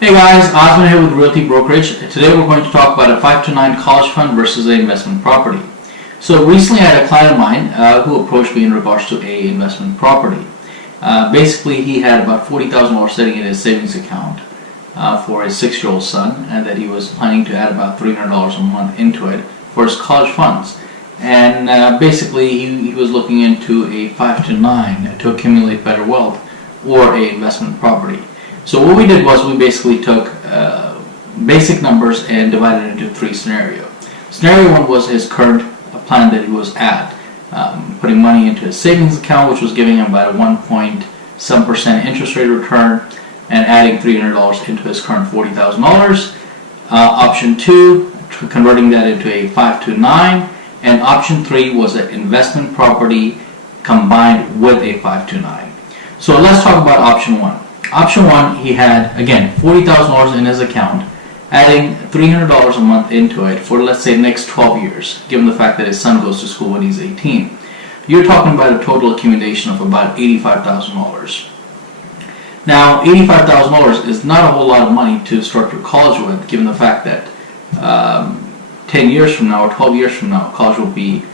Hey guys, Osman here with Realty Brokerage. Today we're going to talk about a 5 to 9 college fund versus an investment property. So recently I had a client of mine who approached me in regards to a investment property. Basically he had about $40,000 sitting in his savings account for his 6-year-old son, and that he was planning to add about $300 a month into it for his college funds. And basically he was looking into a 5 to 9 to accumulate better wealth or a investment property. So what we did was we basically took basic numbers and divided it into 3 scenarios. Scenario 1 was his current plan that he was at, putting money into his savings account, which was giving him about a 1.7% interest rate return, and adding $300 into his current $40,000. Option 2, converting that into a 5 to 9, and option 3 was an investment property combined with a 5 to 9. So let's talk about option 1. Option 1, he had, again, $40,000 in his account, adding $300 a month into it for, let's say, the next 12 years, given the fact that his son goes to school when he's 18. You're talking about a total accumulation of about $85,000. Now, $85,000 is not a whole lot of money to start your college with, given the fact that 10 years from now or 12 years from now, college will be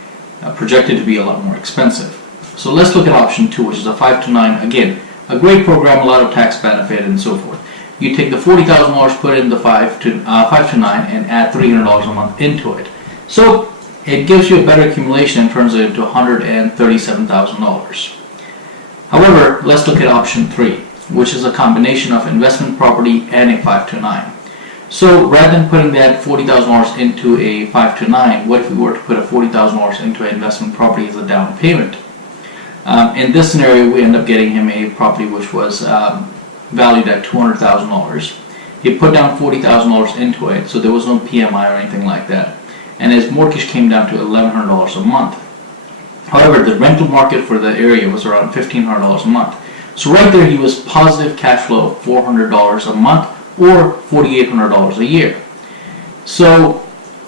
projected to be a lot more expensive. So let's look at option 2, which is a 5 to 9, again, a great program, a lot of tax benefit and so forth. You take the $40,000, put it in the 5 to 9, and add $300 a month into it. So it gives you a better accumulation and turns it into $137,000. However, let's look at option 3, which is a combination of investment property and a 5 to 9. So rather than putting that $40,000 into a 5 to 9, what if we were to put a $40,000 into an investment property as a down payment? In this scenario, we end up getting him a property which was valued at $200,000. He put down $40,000 into it, so there was no PMI or anything like that, and his mortgage came down to $1,100 a month. However, the rental market for the area was around $1,500 a month. So right there, he was positive cash flow of $400 a month or $4,800 a year. So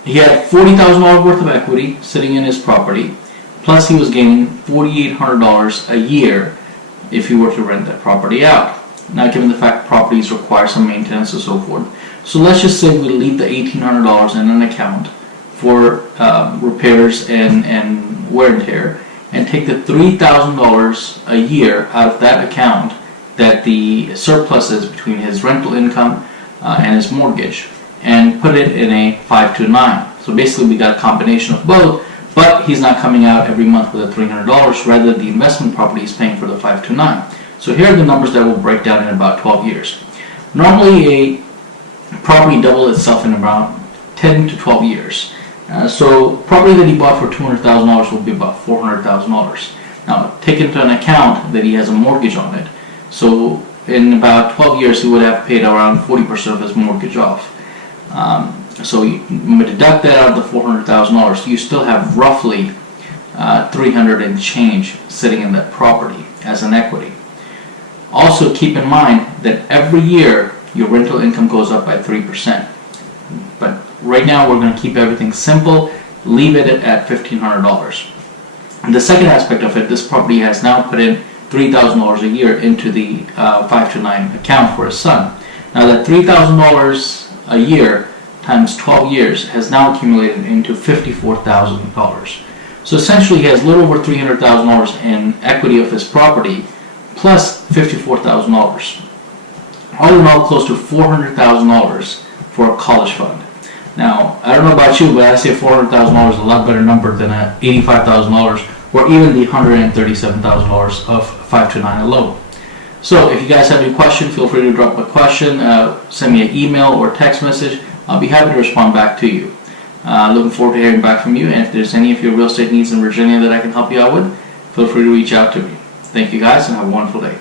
he had $40,000 worth of equity sitting in his property, plus he was gaining $4,800 a year if he were to rent that property out. Now, given the fact properties require some maintenance and so forth, so let's just say we leave the $1,800 in an account for repairs and wear and tear, and take the $3,000 a year out of that account that the surplus is between his rental income and his mortgage, and put it in a 5 to 9. So basically we got a combination of both, but he's not coming out every month with a $300, rather the investment property is paying for the 5 to 9. So here are the numbers that will break down in about 12 years. Normally a property doubles itself in around 10 to 12 years. So property that he bought for $200,000 will be about $400,000. Now take into an account that he has a mortgage on it. So in about 12 years he would have paid around 40% of his mortgage off. So you deduct that out of the $400,000, you still have roughly $300 and change sitting in that property as an equity. Also keep in mind that every year your rental income goes up by 3%. But right now we're going to keep everything simple, leave it at $1,500. And the second aspect of it, this property has now put in $3,000 a year into the 5 to 9 account for his son. Now that $3,000 a year times 12 years has now accumulated into $54,000. So essentially he has a little over $300,000 in equity of his property plus $54,000. All in all, close to $400,000 for a college fund. Now, I don't know about you, but I say $400,000 is a lot better number than $85,000 or even the $137,000 of 5 to 9 alone. So if you guys have any question, feel free to drop a question, send me an email or text message. I'll be happy to respond back to you. Looking forward to hearing back from you, and if there's any of your real estate needs in Virginia that I can help you out with, feel free to reach out to me. Thank you guys, and have a wonderful day.